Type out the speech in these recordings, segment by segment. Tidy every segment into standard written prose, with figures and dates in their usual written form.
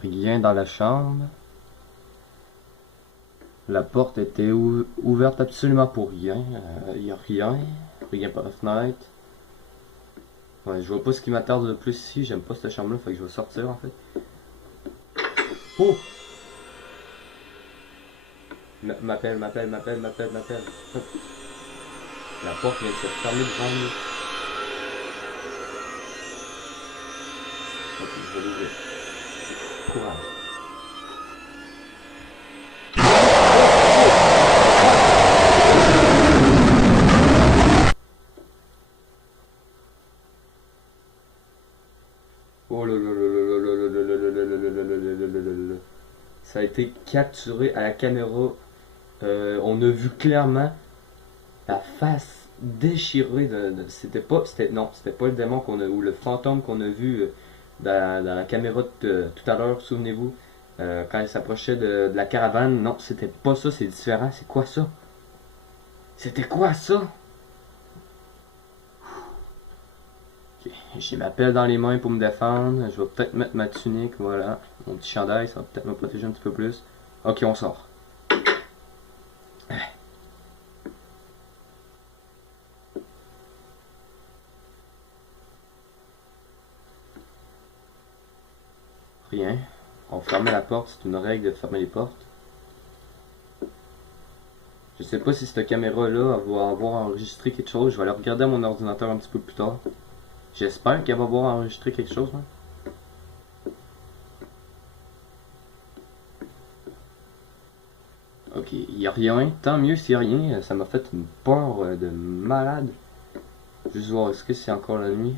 rien dans la chambre. La porte était ouverte absolument pour rien. Il n'y a rien. Rien par la fenêtre. Ouais, je vois pas ce qui m'attarde le plus ici. J'aime pas cette chambre-là, fait que je vais sortir en fait. Oh! M'appelle. Hop. La porte vient de se fermer devant nous. Ok, je vais l'ouvrir. Courage. Oh là là là là là là là là là là là là là là là là là. Ça a été capturé à la caméra. On a vu clairement la face déchirée c'était pas le démon qu'on a, ou le fantôme qu'on a vu dans la caméra tout à l'heure, souvenez-vous, quand il s'approchait de la caravane. Non, c'était pas ça, c'est différent. C'est quoi ça? C'était quoi ça? Ok, j'ai ma pelle dans les mains pour me défendre. Je vais peut-être mettre ma tunique, voilà. Mon petit chandail, ça va peut-être me protéger un petit peu plus. Ok, on sort. Rien. On ferme la porte, c'est une règle de fermer les portes. Je sais pas si cette caméra-là va avoir enregistré quelque chose. Je vais aller regarder à mon ordinateur un petit peu plus tard. J'espère qu'elle va avoir enregistré quelque chose. Hein. Ok, il n'y a rien. Tant mieux s'il n'y a rien. Ça m'a fait une peur de malade. Juste voir, est-ce que c'est encore la nuit?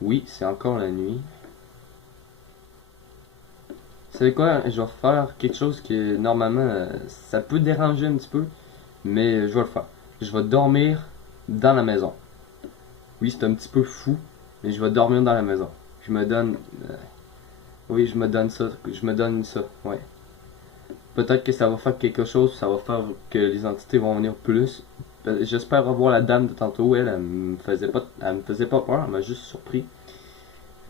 Oui, c'est encore la nuit. Vous savez quoi? Je vais faire quelque chose que normalement ça peut déranger un petit peu, mais je vais le faire. Je vais dormir dans la maison. Oui, c'est un petit peu fou, mais je vais dormir dans la maison. Je me donne. Oui, je me donne ça. Je me donne ça. Ouais. Peut-être que ça va faire quelque chose, ça va faire que les entités vont venir plus. J'espère revoir la dame de tantôt. Elle me faisait pas peur, elle m'a juste surpris.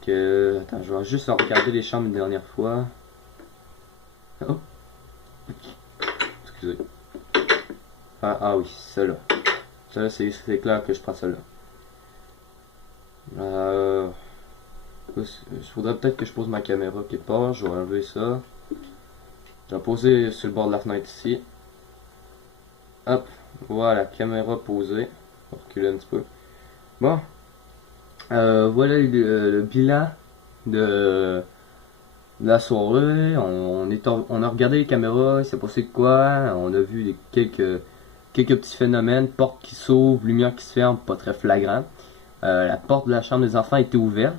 Attends, je vais juste regarder les chambres une dernière fois. Oh, excusez. Ah oui, celle-là. Celle-là, c'est clair que je prends celle-là. Il faudrait peut-être que je pose ma caméra quelque part. Je vais enlever ça. Je vais la poser sur le bord de la fenêtre ici. Hop, voilà, caméra posée. On va reculer un petit peu. Bon, voilà le bilan de la soirée. On a regardé les caméras, il s'est passé quoi. On a vu quelques petits phénomènes. Porte qui s'ouvre, lumière qui se ferme, pas très flagrant. La porte de la chambre des enfants était ouverte.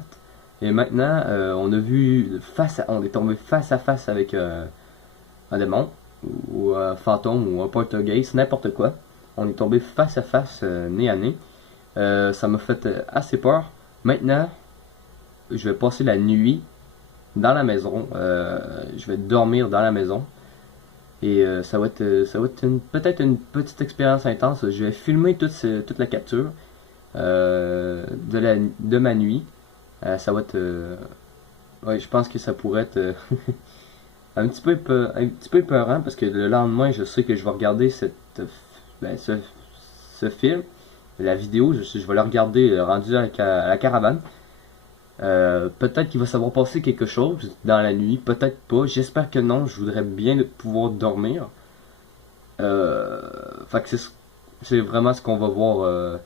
Et maintenant, on est tombé face à face avec un démon, ou un fantôme, ou un poltergeist, n'importe quoi. On est tombé face à face, nez à nez. Ça m'a fait assez peur. Maintenant, je vais passer la nuit dans la maison. Je vais dormir dans la maison. Et ça va être peut-être une petite expérience intense. Je vais filmer toute la capture de ma nuit. Ça va être. Ouais, je pense que ça pourrait être un petit peu épeurant parce que le lendemain, je sais que je vais regarder ce film, la vidéo. Je vais le regarder rendu à la caravane. Peut-être qu'il va savoir passer quelque chose dans la nuit, peut-être pas. J'espère que non. Je voudrais bien pouvoir dormir. Fait que c'est vraiment ce qu'on va voir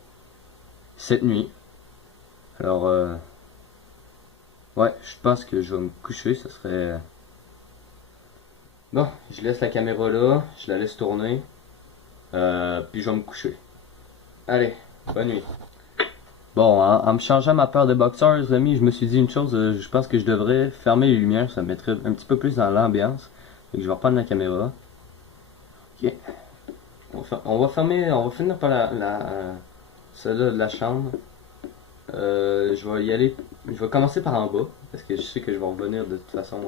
cette nuit. Alors, ouais, je pense que je vais me coucher. Ça serait. Bon, je laisse la caméra là, je la laisse tourner, puis je vais me coucher. Allez, bonne nuit. Bon, en me changeant ma paire de boxers, les amis, je me suis dit une chose, je pense que je devrais fermer les lumières, ça me mettrait un petit peu plus dans l'ambiance. Donc je vais reprendre la caméra. Ok. On va finir par celle-là de la chambre. Je vais y aller, je vais commencer par en bas, parce que je sais que je vais revenir de toute façon.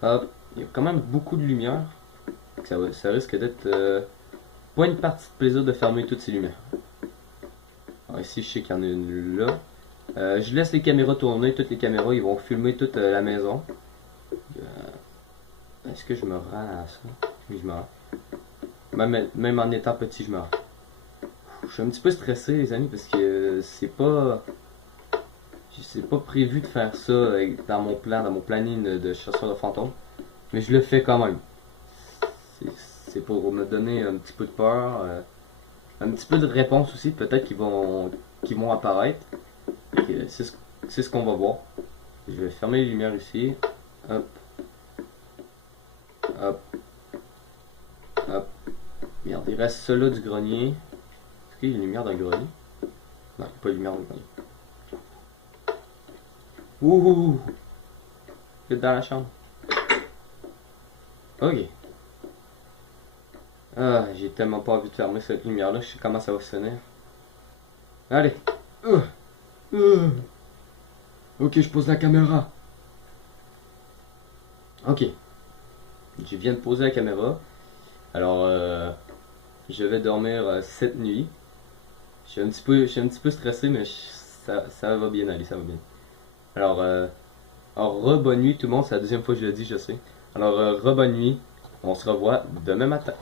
Hop, il y a quand même beaucoup de lumière. Ça risque d'être pas une partie de plaisir de fermer toutes ces lumières. Alors ici, je sais qu'il y en a une là. Je laisse les caméras tourner, toutes les caméras, ils vont filmer toute la maison. Est-ce que je me rends à ça? Oui, je me rends. Même en étant petit, je me rends. Je suis un petit peu stressé, les amis, parce que c'est pas prévu de faire ça dans mon plan, dans mon planning de chasseur de fantômes. Mais je le fais quand même. C'est pour me donner un petit peu de peur, un petit peu de réponse aussi, peut-être qu'ils vont apparaître. C'est ce qu'on va voir. Je vais fermer les lumières ici. Hop. Hop. Hop. Merde, il reste ceux-là du grenier. Est-ce qu'il y a une lumière dans le grenier? Non, il n'y a pas de lumière dans le grenier. Ouh! C'est dans la chambre. Ok. Ah, j'ai tellement pas envie de fermer cette lumière-là, je sais comment ça va sonner. Allez. Ok, je pose la caméra. Ok. Je viens de poser la caméra. Alors, je vais dormir cette nuit. Je suis un petit peu stressé, mais ça va bien aller, ça va bien. Alors, re-bonne nuit tout le monde, c'est la deuxième fois que je le dis, je sais. Alors, re-bonne nuit, on se revoit demain matin.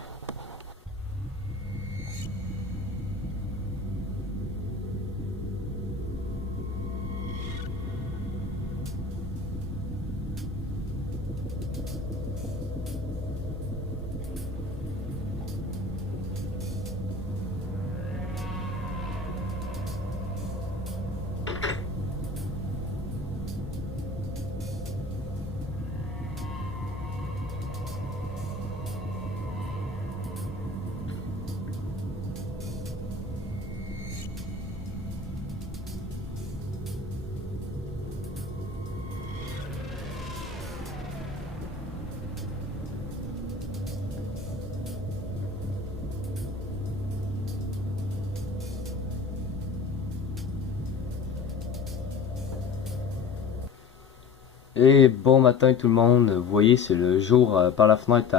Et bon matin tout le monde, vous voyez c'est le jour par la fenêtre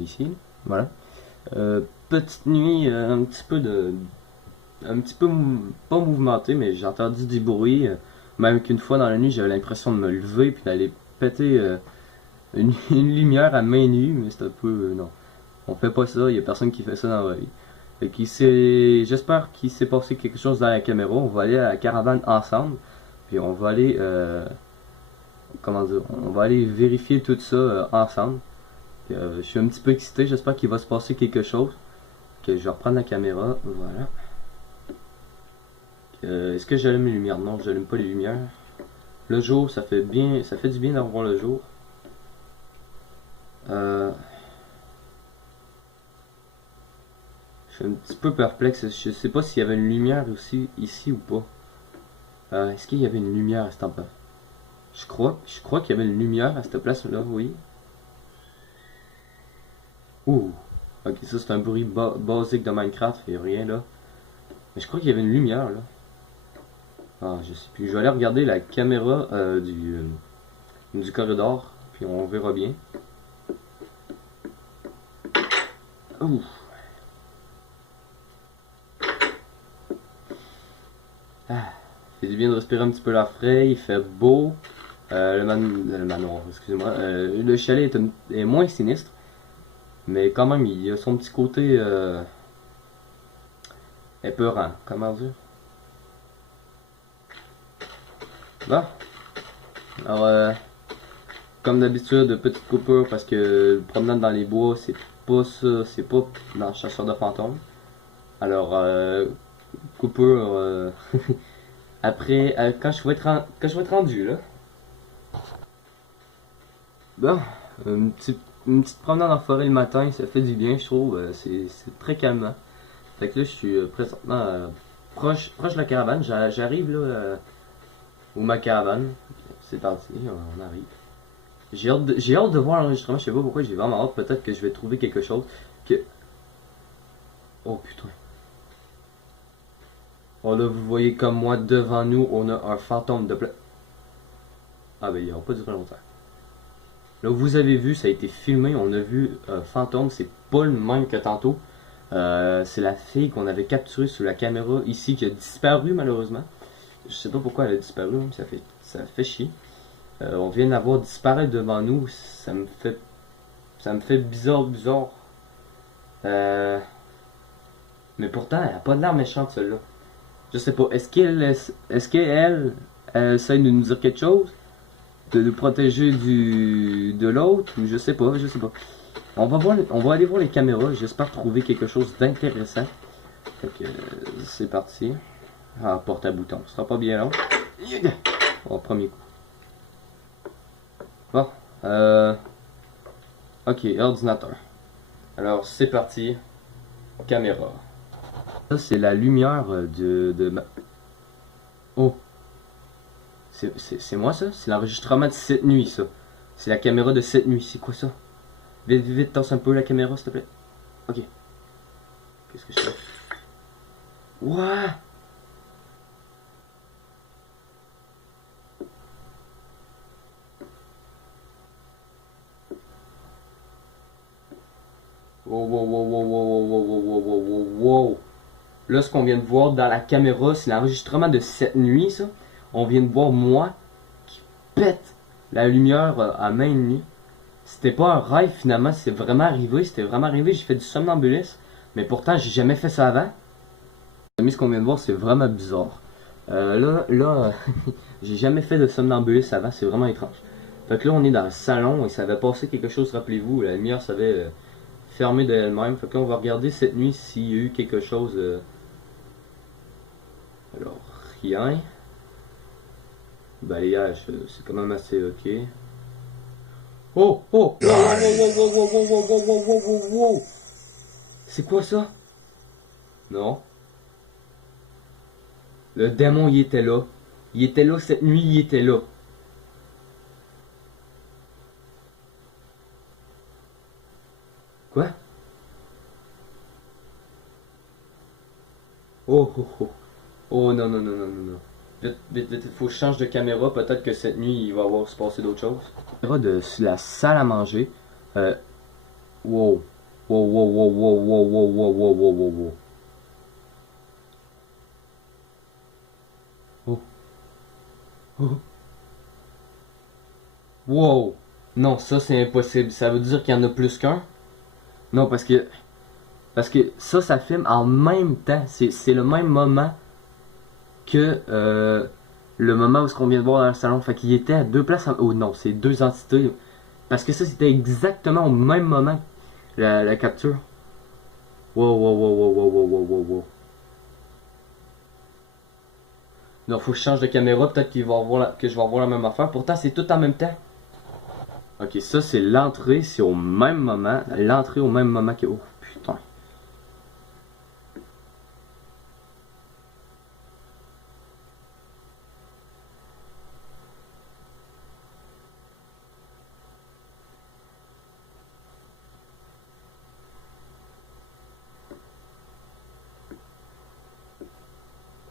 ici, voilà. Petite nuit un petit peu pas mouvementée, mais j'ai entendu du bruit, même qu'une fois dans la nuit j'avais l'impression de me lever puis d'aller péter une lumière à main nue, mais c'est un peu non, on fait pas ça, il y a personne qui fait ça dans la vie. J'espère qu'il s'est passé quelque chose dans la caméra, on va aller à la caravane ensemble, puis on va aller comment dire, on va aller vérifier tout ça ensemble. Je suis un petit peu excité, j'espère qu'il va se passer quelque chose. Que je vais reprendre la caméra, voilà. Est-ce que j'allume les lumières? Non, j'allume pas les lumières. Le jour, ça fait du bien d'avoir le jour. Je suis un petit peu perplexe, je sais pas s'il y avait une lumière aussi ici ou pas. Est-ce qu'il y avait une lumière à cet endroit? Je crois qu'il y avait une lumière à cette place-là, oui. Ouh. Ok, ça c'est un bruit basique de Minecraft, il n'y a rien là. Mais je crois qu'il y avait une lumière là. Ah, je sais plus. Je vais aller regarder la caméra du corridor, puis on verra bien. Ouh. Ah, il fait du bien de respirer un petit peu l'air frais, il fait beau. Le manoir, excusez-moi. Le chalet est moins sinistre, mais quand même, il a son petit côté épeurant, comment dire. Bon, alors, comme d'habitude, petite coupure parce que promenade dans les bois, c'est pas ça, c'est pas dans Chasseur de fantômes. Alors, coupure après, quand je vais être rendu là. Bon, une petite promenade en forêt le matin, ça fait du bien, je trouve. C'est très calmant. Fait que là, je suis présentement proche de la caravane. J'arrive là où ma caravane. C'est parti, on arrive. J'ai hâte de voir l'enregistrement. Je sais pas pourquoi, j'ai vraiment hâte. Peut-être que je vais trouver quelque chose que. Oh putain. Oh là, vous voyez comme moi, devant nous, on a un fantôme de Ah ben, il n'a pas duré longtemps. Là, vous avez vu, ça a été filmé, on a vu un fantôme, c'est pas le même que tantôt. C'est la fille qu'on avait capturée sur la caméra ici qui a disparu malheureusement. Je sais pas pourquoi elle a disparu, même, ça fait chier. On vient d'avoir disparaître devant nous, ça me fait bizarre. Euh, mais pourtant, elle a pas de l'air méchante, celle-là. Je sais pas, est-ce qu'elle, elle essaie de nous dire quelque chose? De nous protéger de l'autre? Ou je sais pas. On va aller voir les caméras, j'espère trouver quelque chose d'intéressant. Fait que, c'est parti. Ah, porte à bouton, ce sera pas bien long. Oh, premier coup. Bon, ok, ordinateur. Alors, c'est parti. Caméra. Ça, c'est la lumière de ma... Oh, c'est moi ça? C'est l'enregistrement de cette nuit, ça. C'est la caméra de cette nuit, c'est quoi ça? Vite, tasse un peu la caméra, s'il te plaît. Ok. Qu'est-ce que je fais? Ouah! Wow. Là, ce qu'on vient de voir dans la caméra, c'est l'enregistrement de cette nuit, ça. On vient de voir moi qui pète la lumière à main nue. C'était pas un rêve finalement, c'était vraiment arrivé, j'ai fait du somnambulisme, mais pourtant j'ai jamais fait ça avant. Mais ce qu'on vient de voir, c'est vraiment bizarre. J'ai jamais fait de somnambulisme avant, c'est vraiment étrange. Fait que là, on est dans le salon et ça avait passé quelque chose, rappelez-vous, la lumière s'avait fermée d'elle-même. Fait que là, on va regarder cette nuit s'il y a eu quelque chose. Alors, rien. Balayage, c'est quand même assez ok. Oh! Wow. C'est quoi ça? Non. Le démon, il était là. Il était là cette nuit, il était là. Quoi? Oh. Oh non. Vite, faut que je change de caméra. Peut-être que cette nuit, il va avoir se passer d'autres choses. Caméra de la salle à manger. Euh, wow. Wow. Oh. Oh. Wow. Non, ça c'est impossible. Ça veut dire qu'il y en a plus qu'un? Non, parce que ça filme en même temps. C'est le même moment que le moment où ce qu'on vient de voir dans le salon. Fait qu'il était à deux places. Oh non, c'est deux entités. Parce que ça, c'était exactement au même moment la capture. Wow. Non, faut que je change de caméra. Peut-être que je vais avoir la même affaire. Pourtant, c'est tout en même temps. Ok, ça c'est l'entrée. C'est au même moment. L'entrée au même moment que... Oh putain.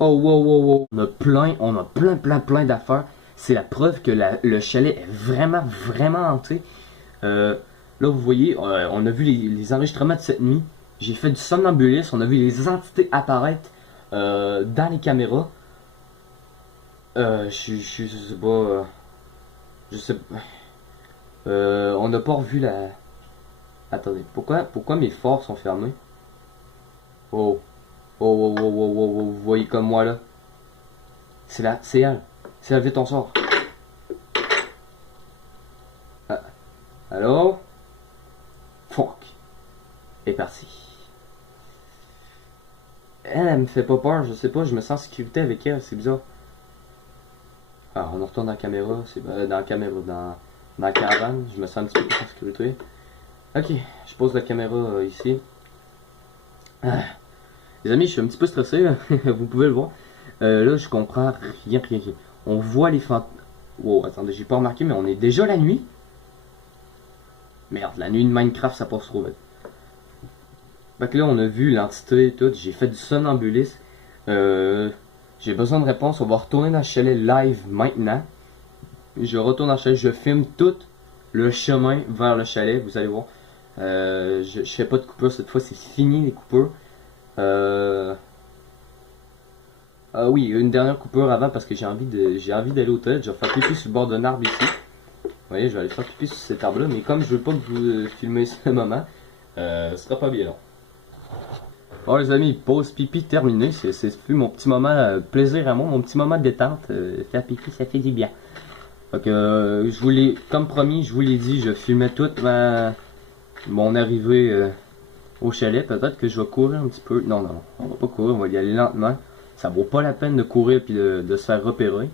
Oh, wow. On a plein d'affaires. C'est la preuve que le chalet est vraiment hanté. Là, vous voyez, on a vu les enregistrements de cette nuit. J'ai fait du somnambulisme. On a vu les entités apparaître dans les caméras. Je sais pas. Je sais pas. On n'a pas revu la. Attendez, pourquoi mes phares sont fermés? Oh. Vous voyez comme moi là. C'est elle. C'est elle, vite on sort. Ah, allô? Fuck. Et parti. Elle me fait pas peur, je sais pas, je me sens en sécurité avec elle, c'est bizarre. Ah, on retourne dans la caméra, dans la caravane, je me sens un petit peu plus en sécurité. Ok, je pose la caméra ici. Ah. Les amis, je suis un petit peu stressé, vous pouvez le voir. Là, je comprends rien. On voit les fantômes. Wow, attendez, j'ai pas remarqué, mais on est déjà la nuit. Merde, la nuit de Minecraft, ça passe trop vite. Fait que là, on a vu l'entité et tout. J'ai fait du somnambulisme. J'ai besoin de réponse. On va retourner dans le chalet live maintenant. Je retourne dans le chalet. Je filme tout le chemin vers le chalet. Vous allez voir. Je fais pas de coupure cette fois. C'est fini les coupures. Ah oui, une dernière coupure avant parce que j'ai envie d'aller aux toilettes. Je vais faire pipi sur le bord d'un arbre ici. Vous voyez, je vais aller faire pipi sur cet arbre là, mais comme je veux pas que vous filmez ce moment, ce sera pas bien long. Bon les amis, pause pipi terminée, c'est plus mon petit moment plaisir à moi, mon petit moment de détente. Faire pipi ça fait du bien. Donc je vous l'ai, comme promis, je vous l'ai dit, je filmais toute mon arrivée au chalet. Peut-être que je vais courir un petit peu. Non, non, on va pas courir, on va y aller lentement. Ça vaut pas la peine de courir puis de se faire repérer.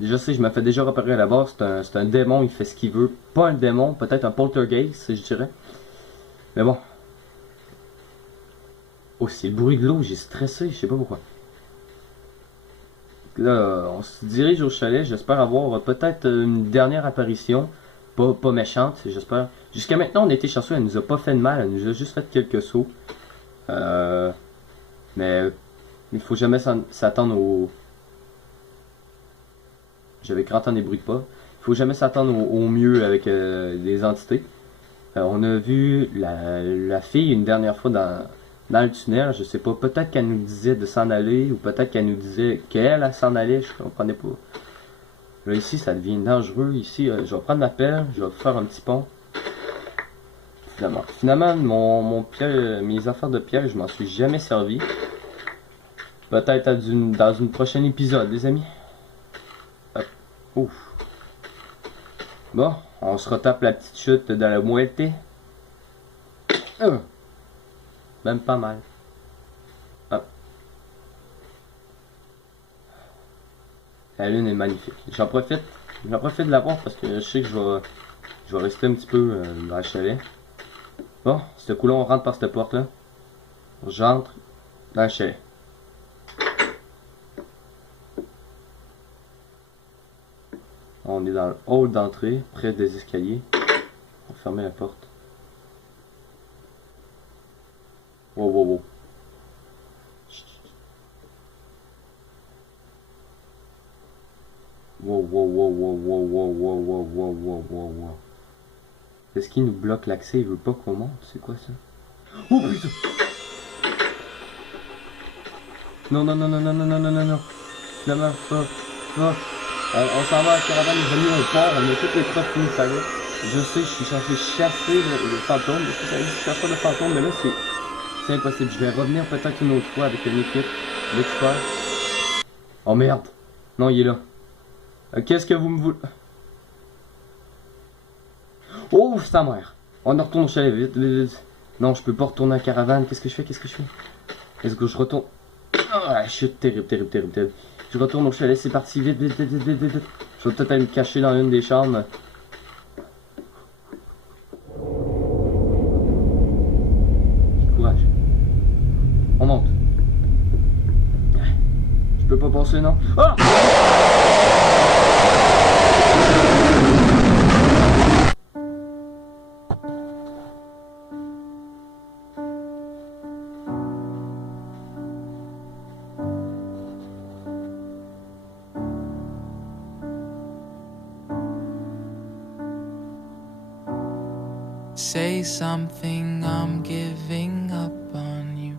Je sais, je me fais déjà repérer à la base. C'est un démon, il fait ce qu'il veut. Pas un démon, peut-être un poltergeist, je dirais. Mais bon. Oh, c'est le bruit de l'eau, j'ai stressé, je sais pas pourquoi. Là, on se dirige au chalet. J'espère avoir peut-être une dernière apparition. Pas méchante, j'espère. Jusqu'à maintenant, on a été chanceux, elle nous a pas fait de mal, elle nous a juste fait quelques sauts. Mais il faut jamais s'attendre au... J'avais cru entendre des bruits de pas. Il faut jamais s'attendre au mieux avec les entités. On a vu la fille une dernière fois dans le tunnel, je sais pas, peut-être qu'elle nous disait de s'en aller, ou peut-être qu'elle nous disait qu'elle s'en allait, je comprenais pas. Là ici ça devient dangereux, ici je vais prendre ma pelle, je vais faire un petit pont. Finalement mon piège, mes affaires de piège, je m'en suis jamais servi. Peut-être dans une prochaine épisode les amis. Hop. Ouf. Bon, on se retape la petite chute de la muerte. Même pas mal. Hop. La lune est magnifique. J'en profite de la voir parce que je sais que je vais rester un petit peu dans le chalet. Bon, ce coup-là, on rentre par cette porte-là. J'entre dans le chalet. On est dans le hall d'entrée, près des escaliers. On va fermer la porte. Wow, wow, wow. Wow, wow, wow, wow, wow, wow, wow, wow, wow, wow, wow, wow. Est-ce qu'il nous bloque l'accès? Il veut pas qu'on monte? C'est quoi ça? Oh putain! Non, non, non, non, non, non, non, non, non, non. Finalement, on s'en va à la caravane, les amis, on part, on a toutes les preuves qu'il nous fallait. Je sais, je suis censé chasser le fantôme, parce que je chasse pas le fantôme, mais là, c'est impossible. Je vais revenir peut-être une autre fois avec une équipe d'experts. Oh merde! Non, il est là. Qu'est-ce que vous me voulez? Oh, c'est ta mère! On retourne au chalet, vite, vite, vite. Non, je peux pas retourner à la caravane. Qu'est-ce que je fais? Qu'est-ce que je fais? Est-ce que je retourne? Ah, je suis terrible, terrible, terrible, terrible. Je retourne au chalet, c'est parti, vite, vite, vite, vite, vite, vite. Je vais peut-être aller me cacher dans une des chambres. Courage. On monte. Je peux pas passer, non? Ah! Say something, I'm giving up on you.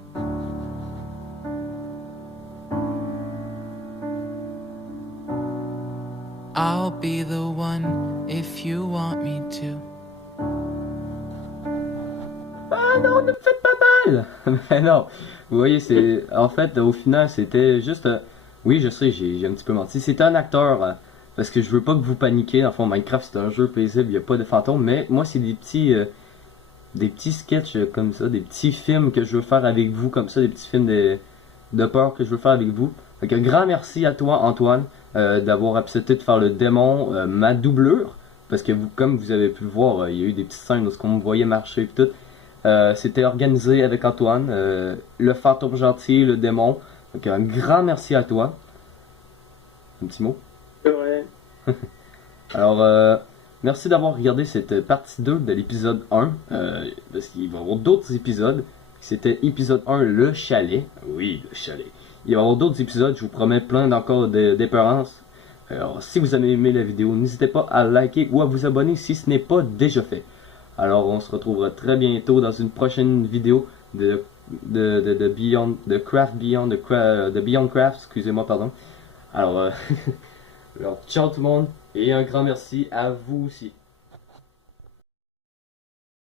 I'll be the one if you want me to. Ah non, ne me faites pas mal! Mais non, vous voyez, c'est... En fait, au final, c'était juste... Oui, je sais, j'ai un petit peu menti. C'était un acteur, parce que je veux pas que vous paniquiez. Dans le fond, Minecraft, c'est un jeu paisible, il n'y a pas de fantômes. Mais moi, c'est des petits sketchs comme ça, des petits films que je veux faire avec vous, comme ça, des petits films de peur que je veux faire avec vous. Donc, un grand merci à toi, Antoine, d'avoir accepté de faire le démon, ma doublure. Parce que vous, comme vous avez pu le voir, il y a eu des petites scènes où on me voyait marcher et tout. C'était organisé avec Antoine, le fantôme gentil, le démon. Donc un grand merci à toi. Un petit mot. Ouais. Alors, merci d'avoir regardé cette partie 2 de l'épisode 1. Parce qu'il va y avoir d'autres épisodes. C'était épisode 1, le chalet. Oui, le chalet. Il va y avoir d'autres épisodes, je vous promets plein encore d'épeurances. Alors, si vous avez aimé la vidéo, n'hésitez pas à liker ou à vous abonner si ce n'est pas déjà fait. Alors on se retrouvera très bientôt dans une prochaine vidéo de Beyond, de Craft Beyond, de Beyond Craft, excusez-moi, pardon. Alors, alors, ciao tout le monde, et un grand merci à vous aussi.